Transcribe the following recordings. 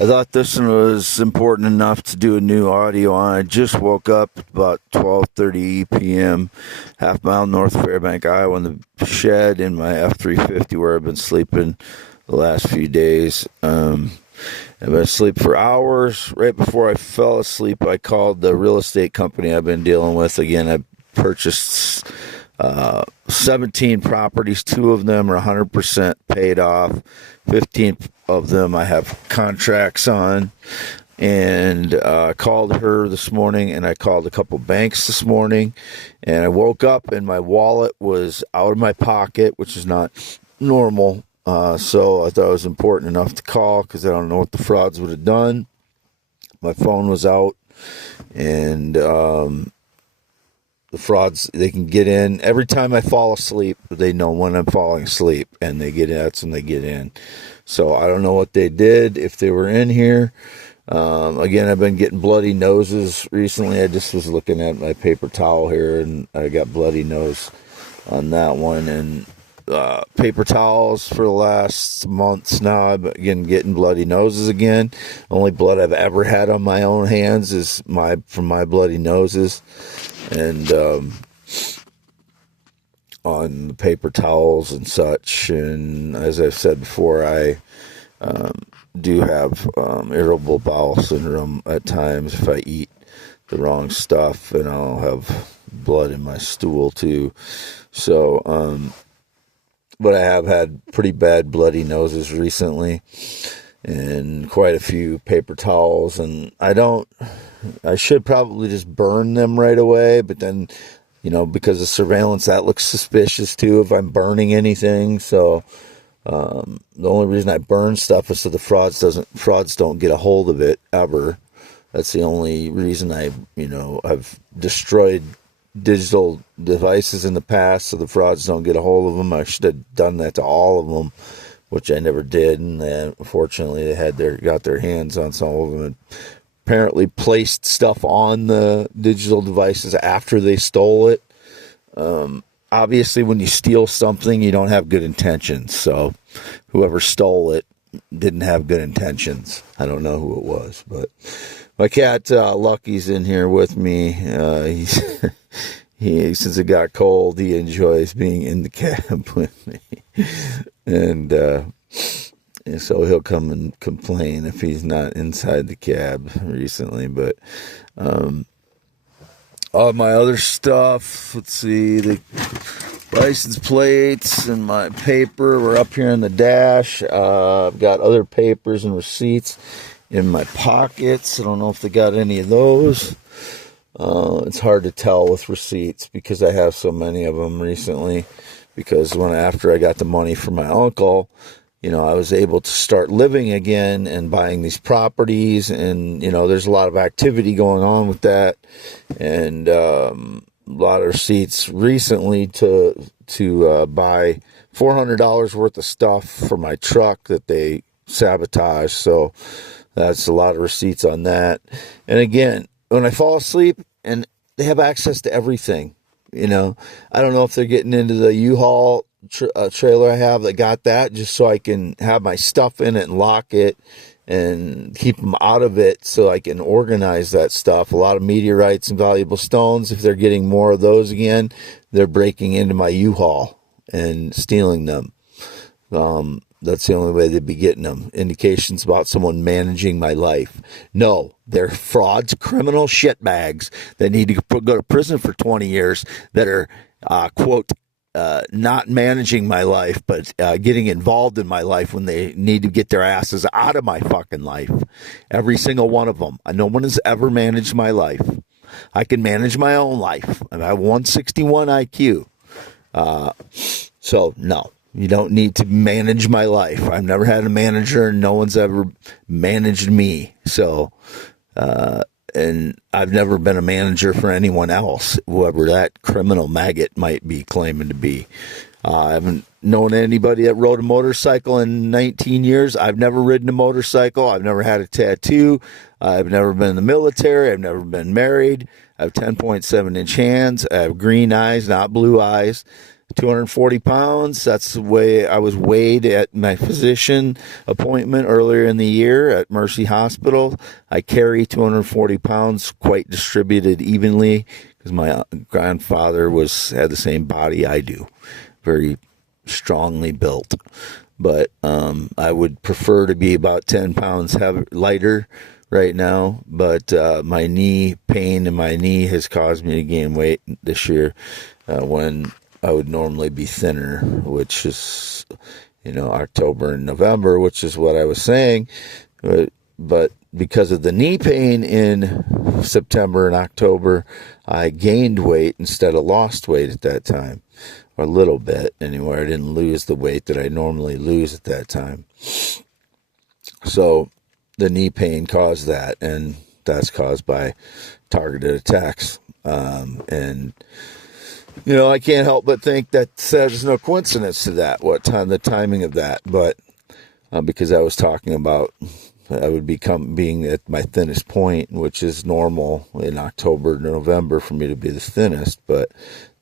I thought this one was important enough to do a new audio on. I just woke up at about 12:30 p.m., half mile north of Fairbank, Iowa, in the shed in my F350 where I've been sleeping the last few days. I've been asleep for hours. Right before I fell asleep, I called the real estate company I've been dealing with. Again, I purchased 17 properties. 2 of them are 100% paid off. 15 of them I have contracts on. And I called her this morning, and I called a couple banks this morning. And I woke up, and my wallet was out of my pocket, which is not normal. So I thought it was important enough to call because I don't know what the frauds would have done. My phone was out, and the frauds, they can get in. Every time I fall asleep, they know when I'm falling asleep, and they get in. That's when they get in. So I don't know what they did, if they were in here. Again, I've been getting bloody noses recently. I just was looking at my paper towel here, and I got bloody nose on that one. And paper towels for the last months now. I've been getting bloody noses again. Only blood I've ever had on my own hands is from my bloody noses. And on the paper towels and such. And as I've said before, I do have irritable bowel syndrome at times if I eat the wrong stuff, and I'll have blood in my stool too. So, but I have had pretty bad bloody noses recently, and quite a few paper towels, and I should probably just burn them right away, but then, because of surveillance, that looks suspicious too if I'm burning anything. So the only reason I burn stuff is so the frauds don't get a hold of it ever. That's the only reason I've destroyed digital devices in the past so the frauds don't get a hold of them. I should have done that to all of them, which I never did, and then unfortunately they got their hands on some of them and apparently placed stuff on the digital devices after they stole it. Obviously, when you steal something, you don't have good intentions, so whoever stole it didn't have good intentions. I don't know who it was, but my cat Lucky's in here with me. Since it got cold, he enjoys being in the cab with me, and so he'll come and complain if he's not inside the cab recently. But all my other stuff, let's see, the license plates and my paper were up here in the dash. I've got other papers and receipts in my pockets. I don't know if they got any of those. It's hard to tell with receipts because I have so many of them recently. Because after I got the money from my uncle, I was able to start living again and buying these properties, and there's a lot of activity going on with that, and a lot of receipts recently to buy $400 worth of stuff for my truck that they sabotaged. So that's a lot of receipts on that. And again, when I fall asleep and they have access to everything, I don't know if they're getting into the Uhaul trailer I have that got that just so I can have my stuff in it and lock it and keep them out of it so I can organize that stuff. A lot of meteorites and valuable stones. If they're getting more of those again, they're breaking into my U-Haul and stealing them. That's the only way they'd be getting them. Indications about someone managing my life. No, they're frauds, criminal shitbags that need to go to prison for 20 years that are, quote, not managing my life, but getting involved in my life when they need to get their asses out of my fucking life. Every single one of them. No one has ever managed my life. I can manage my own life. I have 161 IQ. So, no. You don't need to manage my life. I've never had a manager, and no one's ever managed me. So, and I've never been a manager for anyone else, whoever that criminal maggot might be claiming to be. I haven't known anybody that rode a motorcycle in 19 years. I've never ridden a motorcycle. I've never had a tattoo. I've never been in the military. I've never been married. I have 10.7-inch hands. I have green eyes, not blue eyes. 240 pounds. That's the way I was weighed at my physician appointment earlier in the year at Mercy Hospital. I carry 240 pounds, quite distributed evenly, because my grandfather had the same body I do, very strongly built. But I would prefer to be about 10 pounds lighter right now. But my knee pain in my knee has caused me to gain weight this year when I would normally be thinner, which is, October and November, which is what I was saying. But because of the knee pain in September and October, I gained weight instead of lost weight at that time. Or a little bit, anyway. I didn't lose the weight that I normally lose at that time. So the knee pain caused that, and that's caused by targeted attacks. And I can't help but think that there's no coincidence to that, the timing of that. But because I was talking about I would being at my thinnest point, which is normal in October, November for me to be the thinnest. But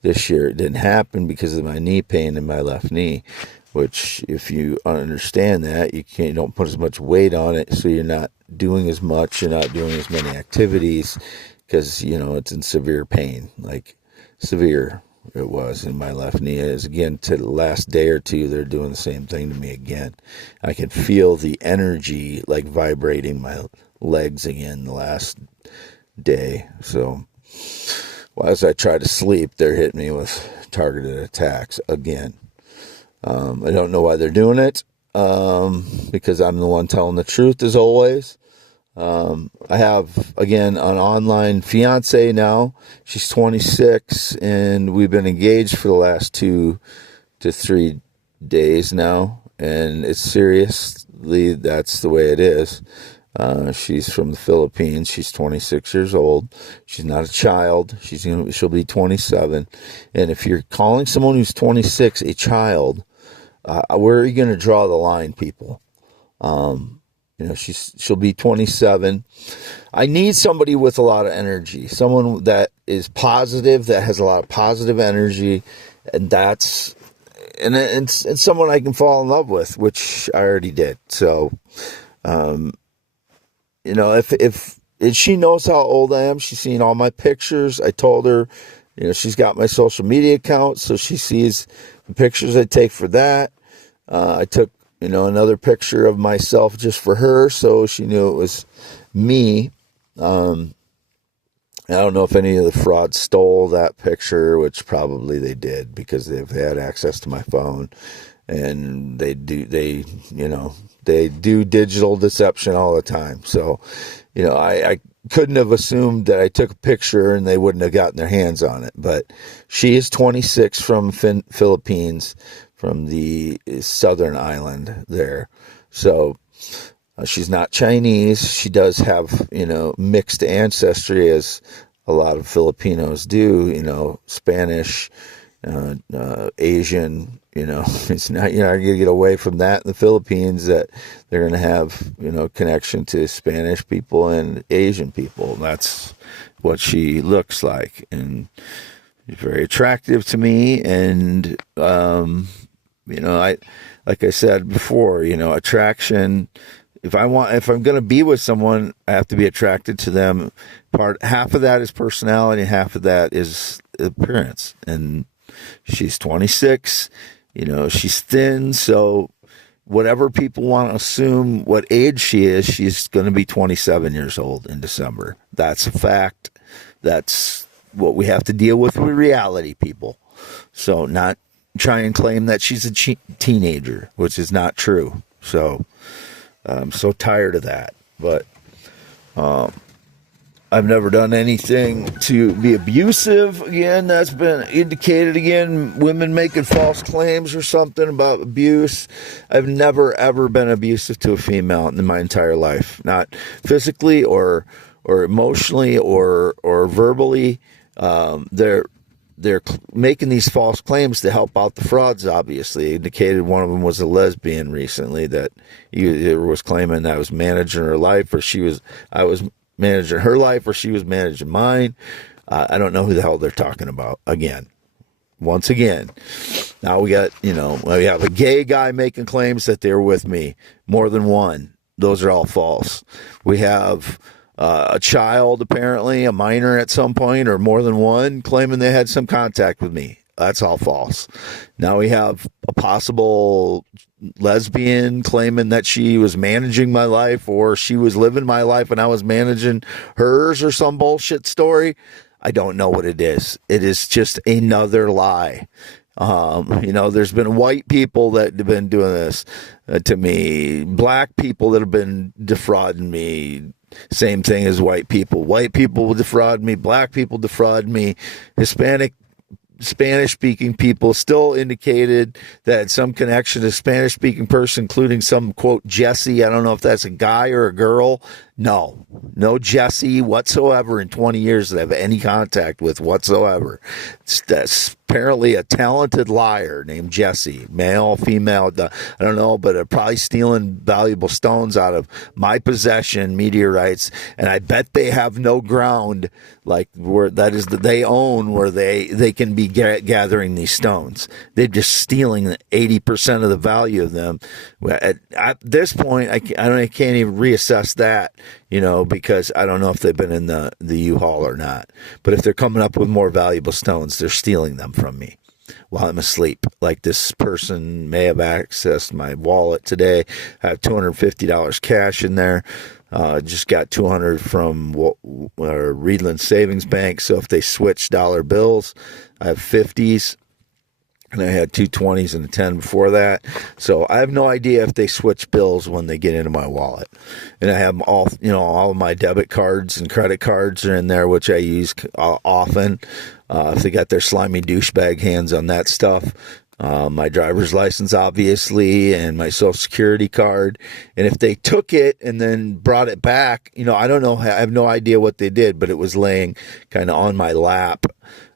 this year it didn't happen because of my knee pain in my left knee, which if you understand that, you don't put as much weight on it, so you're not doing as much, you're not doing as many activities because, it's in severe pain, like severe it was in my left knee. As again, to the last day or two, they're doing the same thing to me again. I can feel the energy like vibrating my legs again the last day. So as I try to sleep, they're hitting me with targeted attacks again. I don't know why they're doing it, because I'm the one telling the truth as always. I have, again, an online fiance now. She's 26, and we've been engaged for the last 2 to 3 days now, and it's seriously, that's the way it is. She's from the Philippines. She's 26 years old. She's not a child. She'll be 27. And if you're calling someone who's 26 a child, where are you going to draw the line, people? She'll be 27. I need somebody with a lot of energy, someone that is positive, that has a lot of positive energy, and and someone I can fall in love with, which I already did. So, if she knows how old I am, she's seen all my pictures. I told her, she's got my social media account, so she sees the pictures I take for that. I took, another picture of myself just for her, so she knew it was me. I don't know if any of the frauds stole that picture, which probably they did because they've had access to my phone, and they do digital deception all the time. So, I couldn't have assumed that I took a picture and they wouldn't have gotten their hands on it. But she is 26 from Philippines, from the southern island there. So she's not Chinese. She does have, mixed ancestry, as a lot of Filipinos do, Spanish, Asian, it's not, you're not going to get away from that in the Philippines, that they're going to have, connection to Spanish people and Asian people. That's what she looks like. And she's very attractive to me. And, like I said before, attraction, if I'm going to be with someone, I have to be attracted to them. Half of that is personality, half of that is appearance. And she's 26, she's thin. So whatever people want to assume what age she is, she's going to be 27 years old in December. That's a fact. That's what we have to deal with reality, people. So not try and claim that she's a teenager, which is not true. So I'm so tired of that. But I've never done anything to be abusive. Again, that's been indicated again. Women making false claims or something about abuse. I've never, ever been abusive to a female in my entire life. Not physically or emotionally or verbally. They're making these false claims to help out the frauds, obviously. Indicated one of them was a lesbian recently that either was claiming that I was managing her life, or I was managing her life, or she was managing mine. I don't know who the hell they're talking about. Again, once again. Now we got, we have a gay guy making claims that they're with me, more than one. Those are all false. We have a child, apparently, a minor at some point, or more than one, claiming they had some contact with me. That's all false. Now we have a possible lesbian claiming that she was managing my life, or she was living my life and I was managing hers, or some bullshit story. I don't know what it is. It is just another lie. There's been white people that have been doing this to me, black people that have been defrauding me. Same thing as white people. White people will defraud me. Black people defraud me. Spanish-speaking people still indicated that some connection to Spanish-speaking person, including some, quote, Jesse. I don't know if that's a guy or a girl. No Jesse whatsoever in 20 years that I have any contact with whatsoever. That's apparently a talented liar named Jesse, male, female, I don't know, but probably stealing valuable stones out of my possession, meteorites, and I bet they have no ground like where that is that they own where they can be gathering these stones. They're just stealing 80% of the value of them. At this point, I can't even reassess that. Because I don't know if they've been in the Uhaul or not. But if they're coming up with more valuable stones, they're stealing them from me while I'm asleep. Like this person may have accessed my wallet today. I have $250 cash in there. Just got $200 from Reedland Savings Bank. So if they switch dollar bills, I have 50s. And I had 2 20s and a 10 before that. So I have no idea if they switch bills when they get into my wallet. And I have all of my debit cards and credit cards are in there, which I use often. If they got their slimy douchebag hands on that stuff. My driver's license, obviously, and my social security card. And if they took it and then brought it back, I don't know. I have no idea what they did, but it was laying kind of on my lap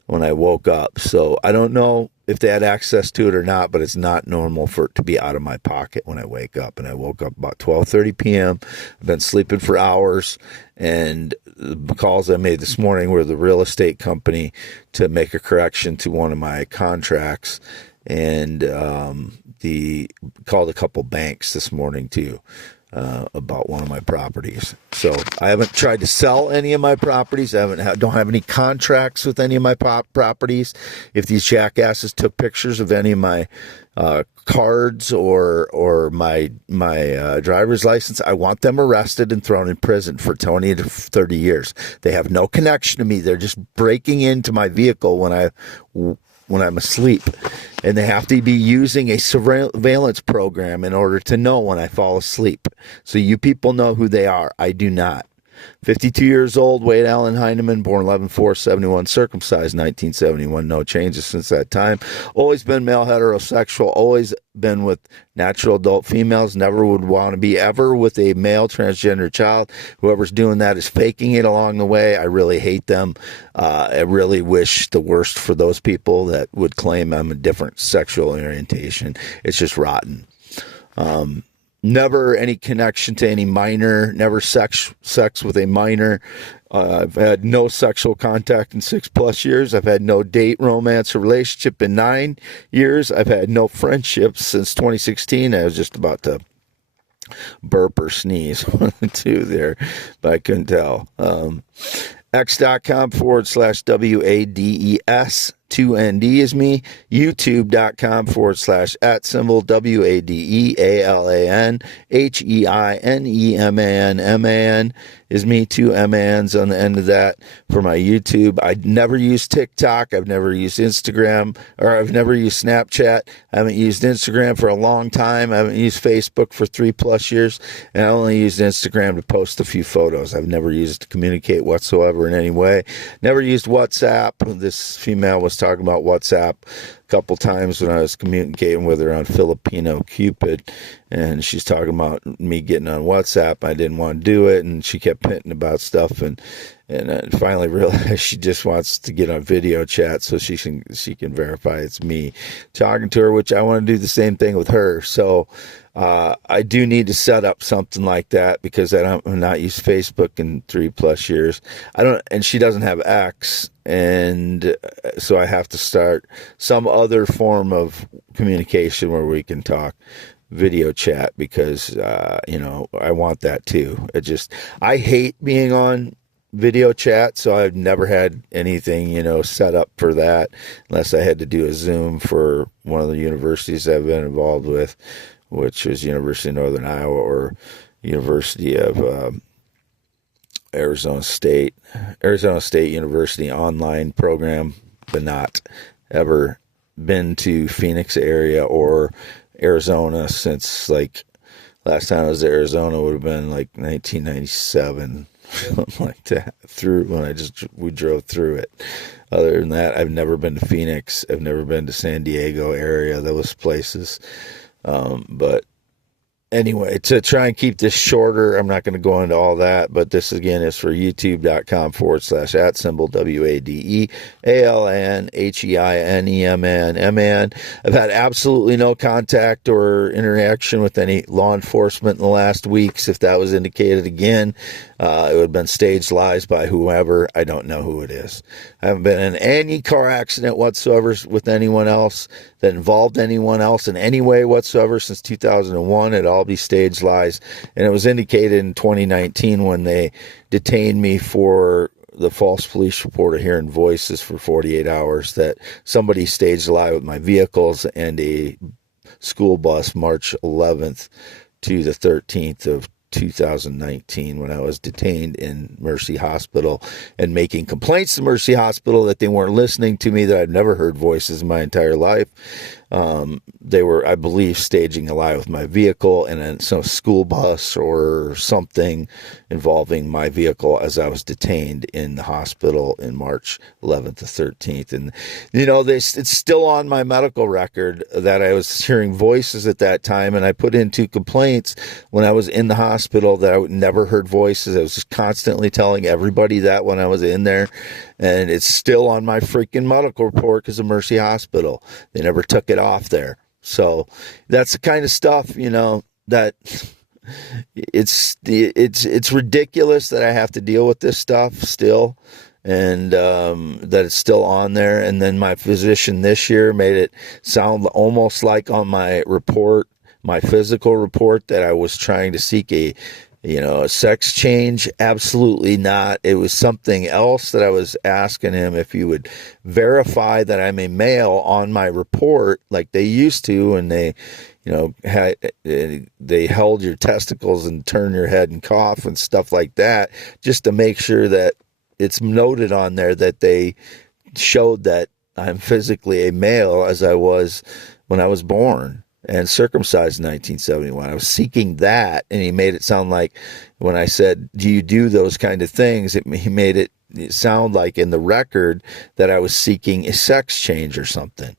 when I woke up. So I don't know if they had access to it or not, but it's not normal for it to be out of my pocket when I wake up. And I woke up about 12:30 p.m. I've been sleeping for hours, and the calls I made this morning were the real estate company to make a correction to one of my contracts, and called a couple banks this morning too. About one of my properties. So I haven't tried to sell any of my properties. I don't have any contracts with any of my properties. If these jackasses took pictures of any of my cards or my driver's license, I want them arrested and thrown in prison for 20 to 30 years. They have no connection to me. They're just breaking into my vehicle when I'm asleep, and they have to be using a surveillance program in order to know when I fall asleep. So you people know who they are. I do not. 52 years old, Wade Allen Heineman, born 11/4/71, circumcised 1971, no changes since that time. Always been male heterosexual, always been with natural adult females, never would want to be ever with a male transgender child. Whoever's doing that is faking it along the way. I really hate them. I really wish the worst for those people that would claim I'm a different sexual orientation. It's just rotten. Never any connection to any minor, never sex with a minor. I've had no sexual contact in 6+ years. I've had no date, romance, or relationship in 9 years. I've had no friendships since 2016. I was just about to burp or sneeze, one of the two there, but I couldn't tell. X.com/WADES. 2ND is me. YouTube.com/@symbol WADELANHEINEMAN is me. 2 MANs on the end of that for my YouTube. I never used TikTok. I've never used Instagram, or I've never used Snapchat. I haven't used Instagram for a long time. I haven't used Facebook for 3+ years, and I only used Instagram to post a few photos. I've never used it to communicate whatsoever in any way. Never used WhatsApp. This female was talking about WhatsApp. couple times when I was communicating with her on Filipino Cupid, and she's talking about me getting on WhatsApp. I didn't want to do it, and she kept hinting about stuff, and I finally realized she just wants to get on video chat so she can verify it's me talking to her, which I want to do the same thing with her. So I do need to set up something like that because I've not used Facebook in 3+ years. And she doesn't have X, and so I have to start some other form of communication where we can talk video chat because I want that too. I hate being on video chat, so I've never had anything set up for that unless I had to do a Zoom for one of the universities I've been involved with, which is University of Northern Iowa or University of Arizona State University online program, but not ever been to Phoenix area or Arizona since last time I was to Arizona would have been 1997, something like that, through when we drove through it. Other than that, I've never been to Phoenix. I've never been to San Diego area, those places. But anyway, to try and keep this shorter, I'm not going to go into all that, but this again is for youtube.com/@WADEALNHEINEMN. I've had absolutely no contact or interaction with any law enforcement in the last weeks. If that was indicated again, it would have been staged lies by whoever. I don't know who it is. I haven't been in any car accident whatsoever with anyone else that involved anyone else in any way whatsoever since 2001. It'd all be staged lies. And it was indicated in 2019 when they detained me for the false police report of hearing voices for 48 hours that somebody staged a lie with my vehicles and a school bus March 11th to the 13th of 2019 when I was detained in Mercy Hospital and making complaints to Mercy Hospital that they weren't listening to me, that I've never heard voices in my entire life. They were, I believe, staging a lie with my vehicle and then some school bus or something involving my vehicle as I was detained in the hospital in March 11th to 13th. And, it's still on my medical record that I was hearing voices at that time. And I put in 2 complaints when I was in the hospital that I never heard voices. I was just constantly telling everybody that when I was in there. And it's still on my freaking medical report because of Mercy Hospital. They never took it off there. So that's the kind of stuff, that it's ridiculous that I have to deal with this stuff still, and that it's still on there. And then my physician this year made it sound almost like on my report, my physical report, that I was trying to seek a sex change. Absolutely not. It was something else that I was asking him if he would verify that I'm a male on my report like they used to, and they held your testicles and turn your head and cough and stuff like that, just to make sure that it's noted on there that they showed that I'm physically a male as I was when I was born and circumcised in 1971. I was seeking that, and he made it sound like when I said, do you do those kind of things, he made it sound like in the record that I was seeking a sex change or something.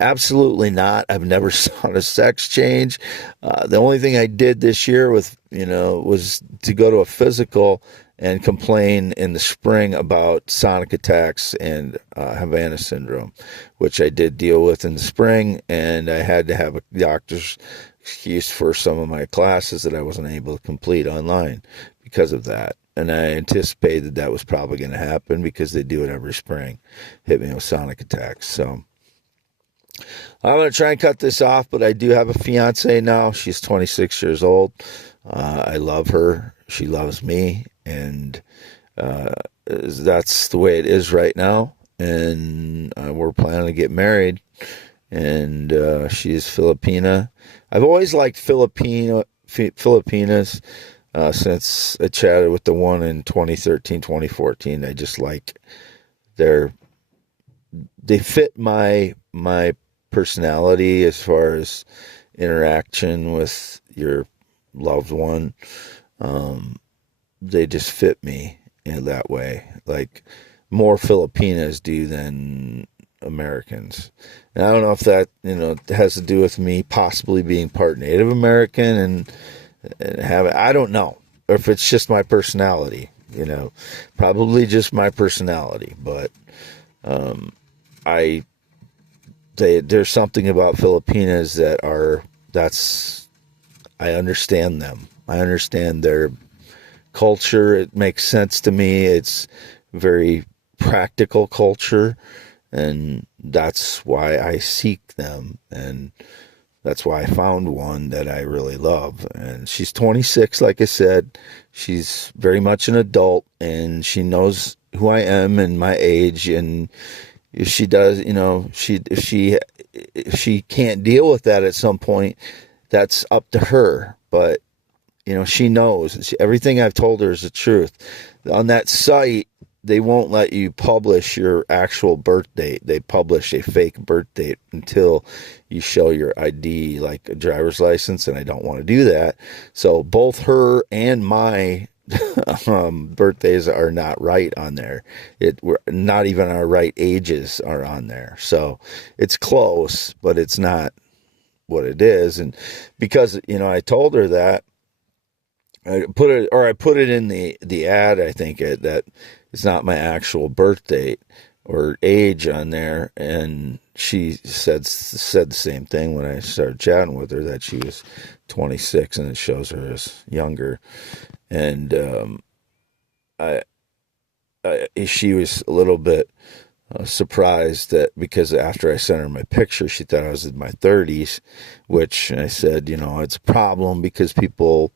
Absolutely not. I've never sought a sex change. The only thing I did this year was to go to a physical and complain in the spring about sonic attacks and Havana syndrome, which I did deal with in the spring, and I had to have a doctor's excuse for some of my classes that I wasn't able to complete online because of that. And I anticipated that was probably going to happen because they do it every spring, hit me with sonic attacks. So I'm going to try and cut this off, but I do have a fiance now. She's 26 years old. I love her. She loves me. And that's the way it is right now. And we're planning to get married. And she is Filipina. I've always liked Filipinas since I chatted with the one in 2013, 2014. I just like they fit my personality as far as interaction with your loved one. They just fit me in that way. Like more Filipinas do than Americans. And I don't know if that, has to do with me possibly being part Native American and having, I don't know, or if it's just my personality, probably just my personality. But there's something about Filipinas I understand them. I understand their culture. It makes sense to me. It's very practical culture, and that's why I seek them, and that's why I found one that I really love. And she's 26, like I said. She's very much an adult, and she knows who I am and my age. And if she does, if she can't deal with that at some point, that's up to her. But she knows. Everything I've told her is the truth. On that site, they won't let you publish your actual birth date. They publish a fake birth date until you show your ID, like a driver's license, and I don't want to do that. So both her and my birthdays are not right on there. We're not even our right ages are on there. So it's close, but it's not what it is. And because, I told her that, I put it in the ad, I think, that it's not my actual birth date or age on there. And she said the same thing when I started chatting with her, that she was 26 and it shows her as younger. And she was a little bit surprised that, because after I sent her my picture, she thought I was in my 30s, which I said, it's a problem because people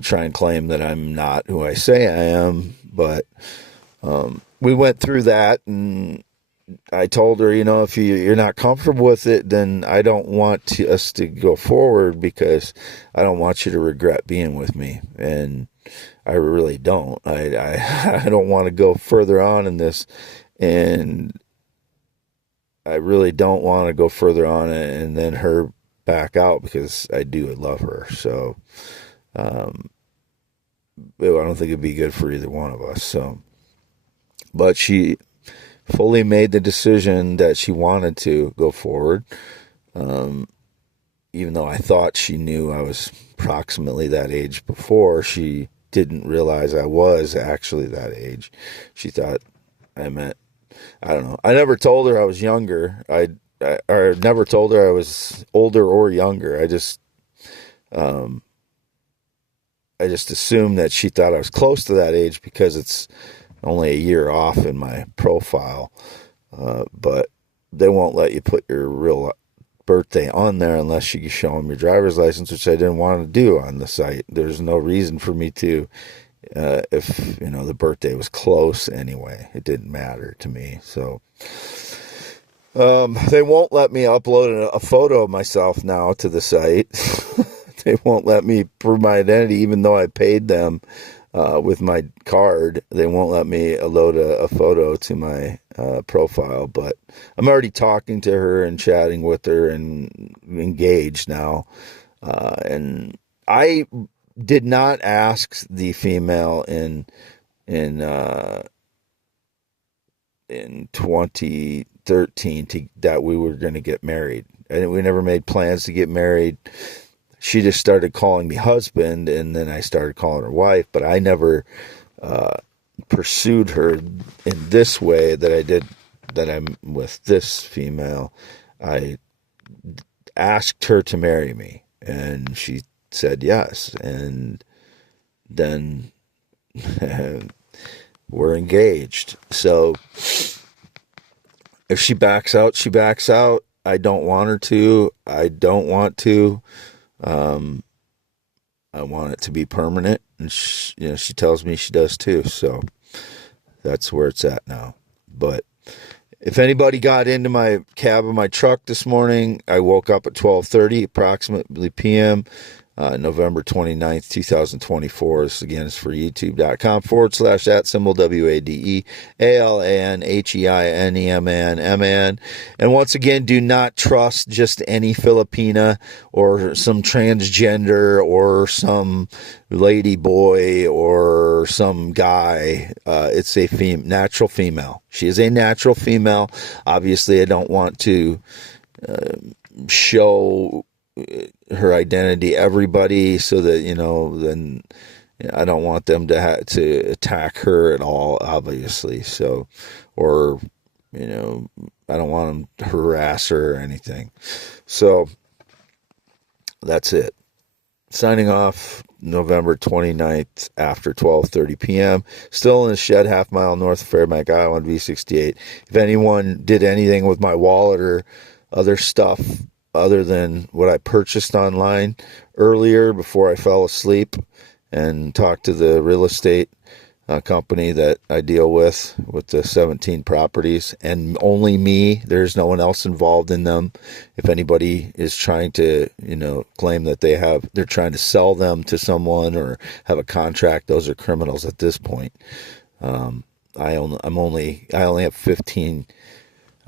try and claim that I'm not who I say I am. But we went through that, and I told her, if you're not comfortable with it, then I don't want us to go forward, because I don't want you to regret being with me. And I really don't. I don't want to go further on in this, and I really don't want to go further on and then her back out, because I do love her. So I don't think it'd be good for either one of us. So, but she fully made the decision that she wanted to go forward, even though I thought she knew I was approximately that age before. She didn't realize I was actually that age. She thought I meant, I don't know. I never told her I was younger. I never told her I was older or younger. I just assumed that she thought I was close to that age because it's only a year off in my profile. But they won't let you put your real birthday on there unless you can show them your driver's license, which I didn't want to do on the site. There's no reason for me to, if, the birthday was close anyway. It didn't matter to me. So they won't let me upload a photo of myself now to the site. They won't let me prove my identity, even though I paid them with my card. They won't let me load a photo to my profile. But I'm already talking to her and chatting with her and engaged now. And I did not ask the female in 2013 that we were going to get married. And we never made plans to get married. She just started calling me husband, and then I started calling her wife. But I never pursued her in this way that I did, that I'm with this female. I asked her to marry me, and she said yes. And then we're engaged. So if she backs out, she backs out. I don't want her to. I don't want to. I want it to be permanent, and she tells me she does too. So that's where it's at now. But if anybody got into my cab of my truck this morning, I woke up at 12:30 approximately p.m. November 29th, 2024. This again is for youtube.com/@WADEALANHEINEMAN. And once again, do not trust just any Filipina or some transgender or some lady boy or some guy. It's a natural female. She is a natural female. Obviously, I don't want to show her identity everybody, so that then I don't want them to attack her at all, obviously. So, or I don't want them to harass her or anything. So that's it. Signing off, November 29th after 12:30 p.m. Still in the shed, half mile north of Fairbank, Iowa, on V68. If anyone did anything with my wallet or other stuff other than what I purchased online earlier before I fell asleep and talked to the real estate company that I deal with the 17 properties, and only me. There's no one else involved in them. If anybody is trying to, claim that they're trying to sell them to someone or have a contract, those are criminals at this point. I only have 15.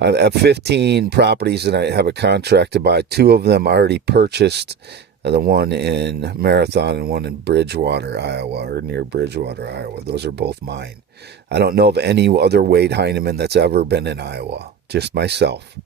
I have 15 properties and I have a contract to buy. 2 of them I already purchased, the one in Marathon and one in Bridgewater, Iowa, or near Bridgewater, Iowa. Those are both mine. I don't know of any other Wade Heineman that's ever been in Iowa, just myself.